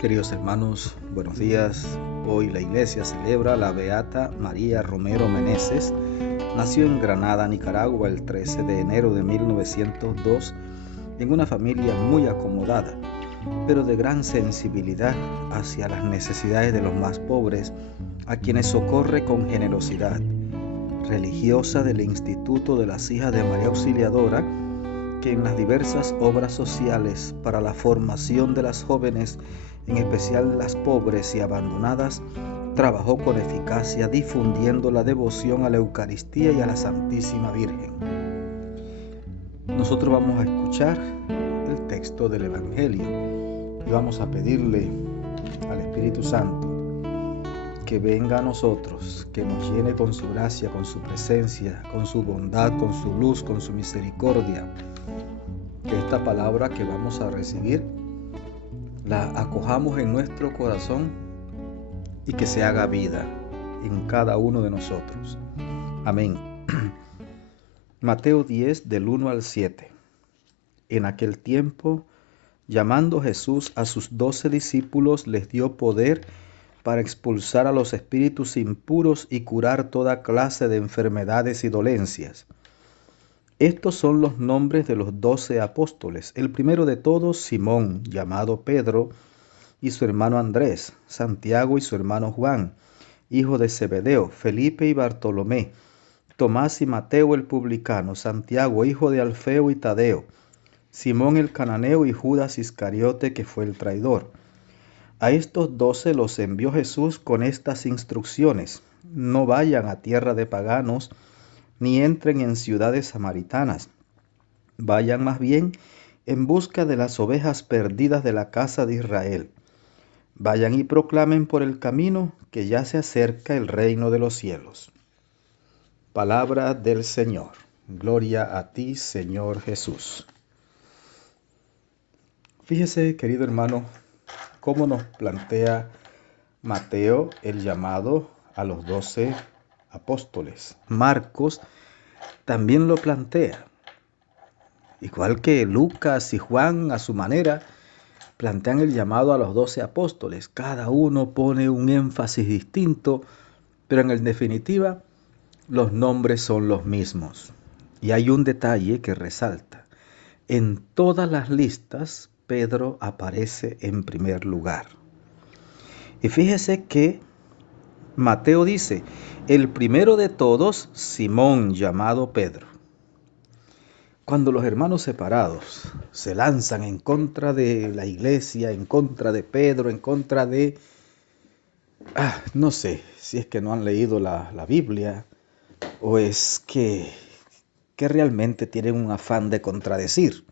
Queridos hermanos, buenos días. Hoy la iglesia celebra a la beata María Romero Meneses. Nació en Granada, Nicaragua, el 13 de enero de 1902, en una familia muy acomodada, pero de gran sensibilidad hacia las necesidades de los más pobres, a quienes socorre con generosidad. Religiosa del Instituto de las Hijas de María Auxiliadora, que en las diversas obras sociales para la formación de las jóvenes, en especial las pobres y abandonadas, trabajó con eficacia difundiendo la devoción a la Eucaristía y a la Santísima Virgen. Nosotros vamos a escuchar el texto del Evangelio y vamos a pedirle al Espíritu Santo que venga a nosotros, que nos llene con su gracia, con su presencia, con su bondad, con su luz, con su misericordia. Que esta palabra que vamos a recibir la acojamos en nuestro corazón y que se haga vida en cada uno de nosotros. Amén. Mateo 10, del 1 al 7. En aquel tiempo, llamando Jesús a sus 12 discípulos, les dio poder para expulsar a los espíritus impuros y curar toda clase de enfermedades y dolencias. Estos son los nombres de los 12 apóstoles. El primero de todos, Simón, llamado Pedro, y su hermano Andrés, Santiago y su hermano Juan, hijo de Zebedeo, Felipe y Bartolomé, Tomás y Mateo el publicano, Santiago, hijo de Alfeo y Tadeo, Simón el cananeo y Judas Iscariote, que fue el traidor. A estos 12 los envió Jesús con estas instrucciones: no vayan a tierra de paganos, ni entren en ciudades samaritanas. Vayan más bien en busca de las ovejas perdidas de la casa de Israel. Vayan y proclamen por el camino que ya se acerca el reino de los cielos. Palabra del Señor. Gloria a ti, Señor Jesús. Fíjese, querido hermano, cómo nos plantea Mateo el llamado a los 12 apóstoles. Marcos también lo plantea. Igual que Lucas y Juan, a su manera, plantean el llamado a los 12 apóstoles. Cada uno pone un énfasis distinto, pero en definitiva, los nombres son los mismos. Y hay un detalle que resalta. En todas las listas, Pedro aparece en primer lugar. Y fíjese que Mateo dice: el primero de todos, Simón, llamado Pedro. Cuando los hermanos separados se lanzan en contra de la iglesia, en contra de Pedro, en contra de... no sé si es que no han leído la Biblia o es que realmente tienen un afán de contradecir.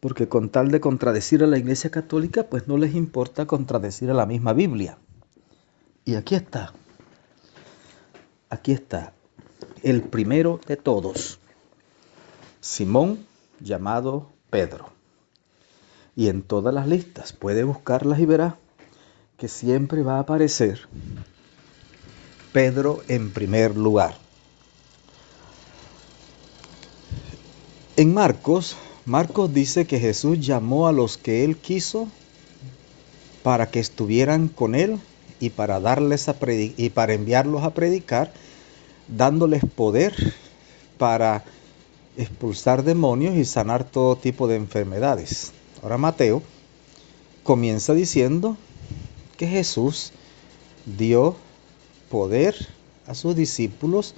Porque con tal de contradecir a la Iglesia Católica, pues no les importa contradecir a la misma Biblia. Y aquí está, el primero de todos, Simón, llamado Pedro. Y en todas las listas, puede buscarlas y verá que siempre va a aparecer Pedro en primer lugar. En Marcos dice que Jesús llamó a los que él quiso para que estuvieran con él y para enviarlos a predicar, dándoles poder para expulsar demonios y sanar todo tipo de enfermedades. Ahora Mateo comienza diciendo que Jesús dio poder a sus discípulos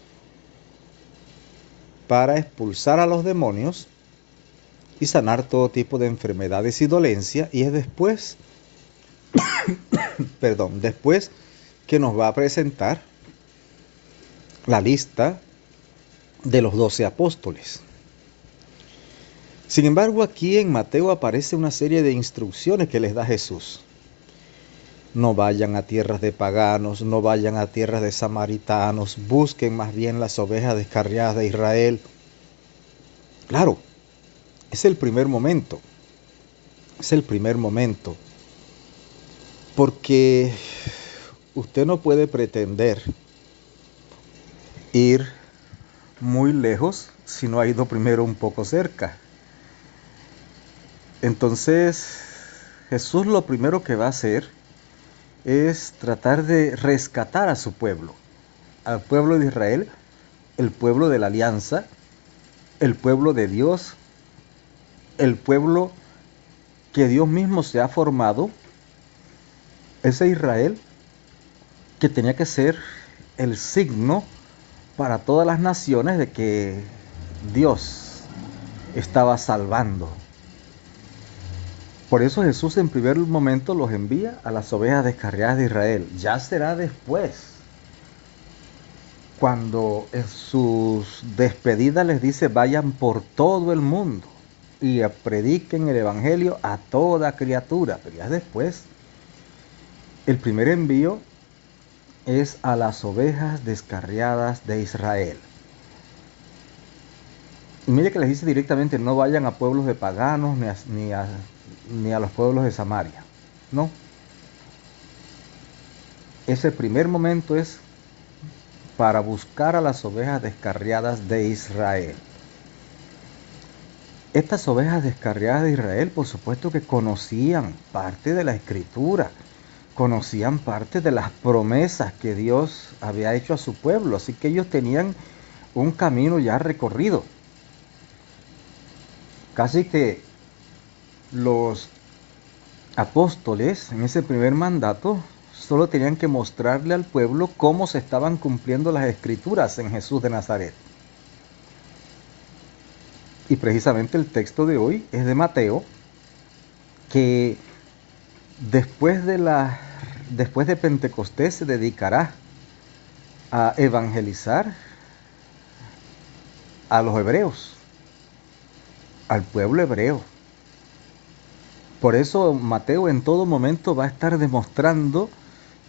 para expulsar a los demonios y sanar todo tipo de enfermedades y dolencias, y es después que nos va a presentar la lista de los 12 apóstoles. Sin embargo, aquí en Mateo aparece una serie de instrucciones que les da Jesús. No vayan a tierras de paganos, no vayan a tierras de samaritanos, busquen más bien las ovejas descarriadas de Israel. Claro, es el primer momento. Porque usted no puede pretender ir muy lejos si no ha ido primero un poco cerca. Entonces, Jesús lo primero que va a hacer es tratar de rescatar a su pueblo, al pueblo de Israel, el pueblo de la alianza, el pueblo de Dios, el pueblo que Dios mismo se ha formado, ese Israel que tenía que ser el signo para todas las naciones de que Dios estaba salvando. Por eso Jesús en primer momento los envía a las ovejas descarriadas de Israel. Ya será después, cuando en sus despedidas les dice: vayan por todo el mundo y prediquen el evangelio a toda criatura. Pero ya después, el primer envío es a las ovejas descarriadas de Israel. Y mire que les dice directamente: no vayan a pueblos de paganos ni a los pueblos de Samaria. No. Ese primer momento es para buscar a las ovejas descarriadas de Israel. Estas ovejas descarriadas de Israel, por supuesto que conocían parte de la Escritura, conocían parte de las promesas que Dios había hecho a su pueblo, así que ellos tenían un camino ya recorrido. Casi que los apóstoles en ese primer mandato solo tenían que mostrarle al pueblo cómo se estaban cumpliendo las Escrituras en Jesús de Nazaret. Y precisamente el texto de hoy es de Mateo, que después de Pentecostés se dedicará a evangelizar a los hebreos, al pueblo hebreo. Por eso Mateo en todo momento va a estar demostrando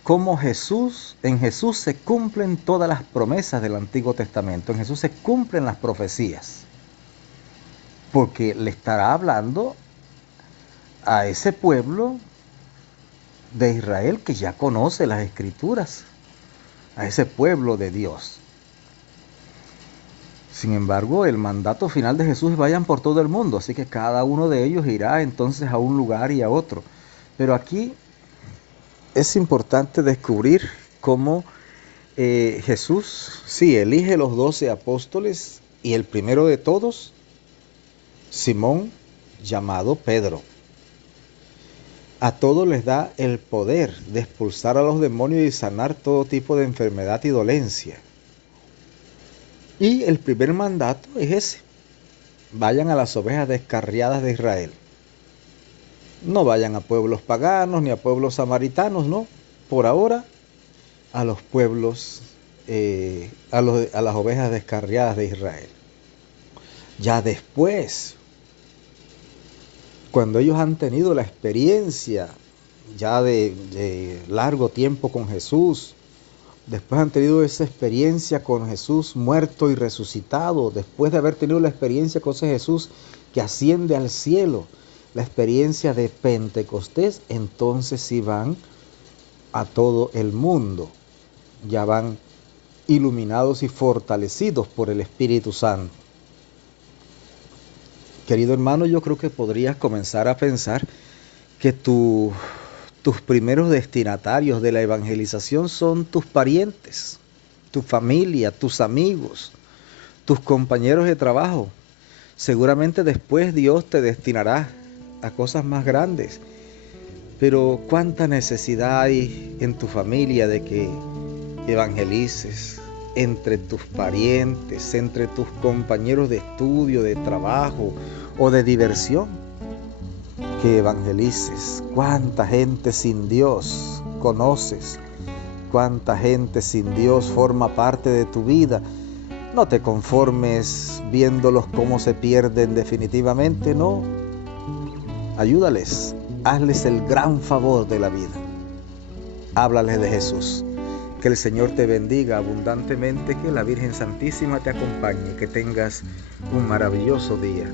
cómo en Jesús se cumplen todas las promesas del Antiguo Testamento, en Jesús se cumplen las profecías, porque le estará hablando a ese pueblo de Israel que ya conoce las Escrituras, a ese pueblo de Dios. Sin embargo, el mandato final de Jesús es: vayan por todo el mundo, así que cada uno de ellos irá entonces a un lugar y a otro. Pero aquí es importante descubrir cómo Jesús, sí, elige los 12 apóstoles, y el primero de todos, Simón, llamado Pedro. A todos les da el poder de expulsar a los demonios y sanar todo tipo de enfermedad y dolencia. Y el primer mandato es ese: vayan a las ovejas descarriadas de Israel. No vayan a pueblos paganos ni a pueblos samaritanos, no. Por ahora, a los pueblos, a las ovejas descarriadas de Israel. Ya después, cuando ellos han tenido la experiencia ya de largo tiempo con Jesús, después han tenido esa experiencia con Jesús muerto y resucitado, después de haber tenido la experiencia con ese Jesús que asciende al cielo, la experiencia de Pentecostés, entonces sí van a todo el mundo, ya van iluminados y fortalecidos por el Espíritu Santo. Querido hermano, yo creo que podrías comenzar a pensar que tus primeros destinatarios de la evangelización son tus parientes, tu familia, tus amigos, tus compañeros de trabajo. Seguramente después Dios te destinará a cosas más grandes. Pero cuánta necesidad hay en tu familia de que evangelices, entre tus parientes, entre tus compañeros de estudio, de trabajo o de diversión, que evangelices. Cuánta gente sin Dios conoces, cuánta gente sin Dios forma parte de tu vida. No te conformes viéndolos cómo se pierden definitivamente, no. Ayúdales, hazles el gran favor de la vida. Háblales de Jesús. Que el Señor te bendiga abundantemente, que la Virgen Santísima te acompañe, que tengas un maravilloso día.